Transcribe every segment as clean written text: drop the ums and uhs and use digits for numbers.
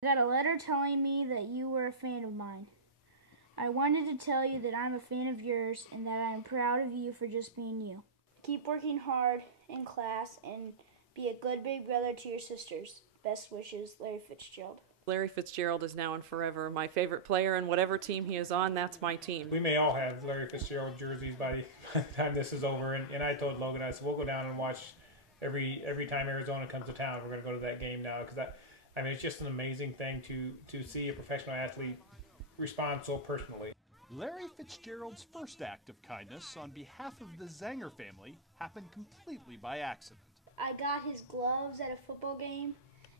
I got a letter telling me that you were a fan of mine. I wanted to tell you that I'm a fan of yours and that I'm proud of you for just being you. Keep working hard in class and be a good big brother to your sisters. Best wishes, Larry Fitzgerald. Larry Fitzgerald is now and forever my favorite player, and whatever team he is on, that's my team. We may all have Larry Fitzgerald jerseys by the time this is over, and I told Logan, I said, we'll go down and watch every time Arizona comes to town. We're going to go to that game now, because it's just an amazing thing to see a professional athlete respond so personally. Larry Fitzgerald's first act of kindness on behalf of the Zanger family happened completely by accident. I got his gloves at a football game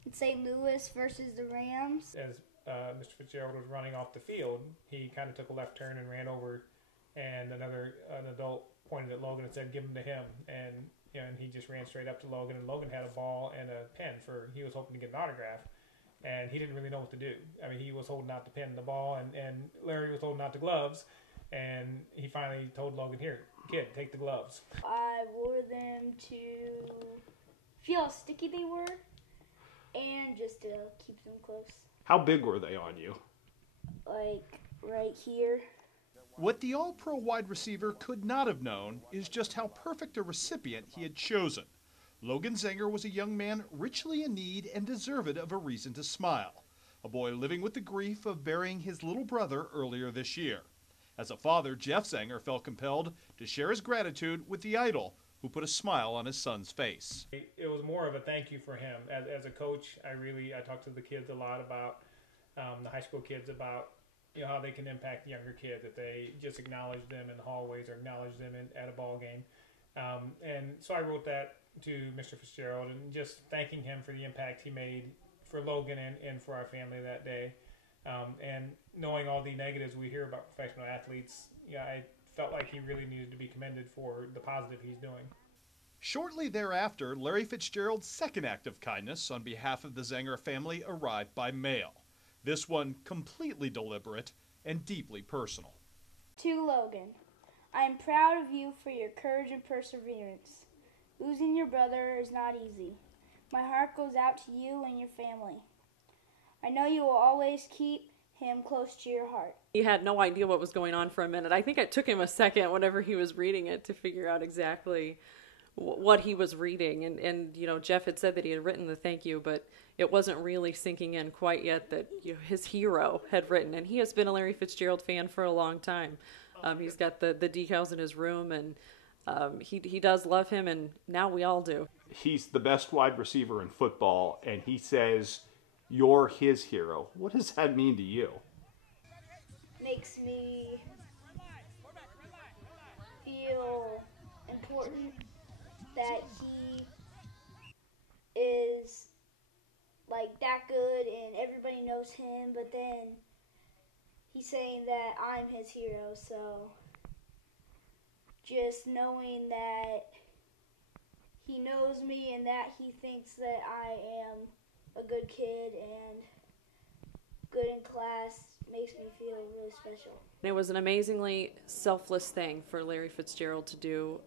in St. Louis versus the Rams. As Mr. Fitzgerald was running off the field, he kind of took a left turn and ran over, and an adult pointed at Logan and said, "Give him to him." And he just ran straight up to Logan, and Logan had a ball and a pen he was hoping to get an autograph, and he didn't really know what to do. He was holding out the pen and the ball, and Larry was holding out the gloves, and he finally told Logan, "Here, kid, take the gloves." I wore them to feel how sticky they were and just to keep them close. How big were they on you? Like right here. What the All-Pro wide receiver could not have known is just how perfect a recipient he had chosen. Logan Zanger was a young man richly in need and deserved of a reason to smile. A boy living with the grief of burying his little brother earlier this year. As a father, Jeff Zanger felt compelled to share his gratitude with the idol who put a smile on his son's face. It was more of a thank you for him. As a coach, I talked to the kids a lot about, the high school kids, about how they can impact the younger kids, that they just acknowledge them in the hallways or acknowledge them at a ball game. And so I wrote that to Mr. Fitzgerald and just thanking him for the impact he made for Logan and for our family that day. And knowing all the negatives we hear about professional athletes, I felt like he really needed to be commended for the positive he's doing. Shortly thereafter, Larry Fitzgerald's second act of kindness on behalf of the Zanger family arrived by mail. This one completely deliberate and deeply personal. To Logan, I am proud of you for your courage and perseverance. Losing your brother is not easy. My heart goes out to you and your family. I know you will always keep him close to your heart. He had no idea what was going on for a minute. I think it took him a second whenever he was reading it to figure out exactly what he was reading. And Jeff had said that he had written the thank you, but it wasn't really sinking in quite yet that his hero had written. And he has been a Larry Fitzgerald fan for a long time. He's got the decals in his room, and he does love him, and now we all do. He's the best wide receiver in football, and he says you're his hero. What does that mean to you? Makes me feel important that he is like that good and everybody knows him, but then he's saying that I'm his hero, so just knowing that he knows me and that he thinks that I am a good kid and good in class makes me feel really special. It was an amazingly selfless thing for Larry Fitzgerald to do.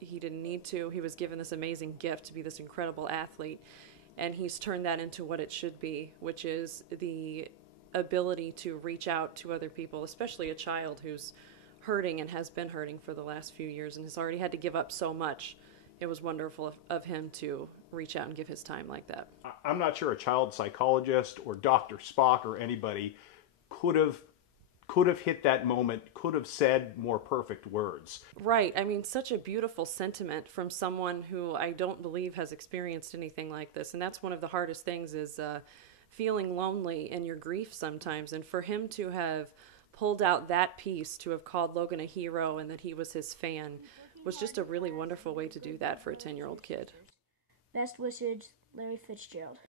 He didn't need to. He was given this amazing gift to be this incredible athlete, and he's turned that into what it should be, which is the ability to reach out to other people, especially a child who's hurting and has been hurting for the last few years and has already had to give up so much. It was wonderful of him to reach out and give his time like that. I'm not sure a child psychologist or Dr. Spock or anybody could have hit that moment, could have said more perfect words. Right. Such a beautiful sentiment from someone who I don't believe has experienced anything like this. And that's one of the hardest things, is feeling lonely in your grief sometimes. And for him to have pulled out that piece, to have called Logan a hero and that he was his fan, was just a really wonderful way to do that for a 10-year-old kid. Best wishes, Larry Fitzgerald.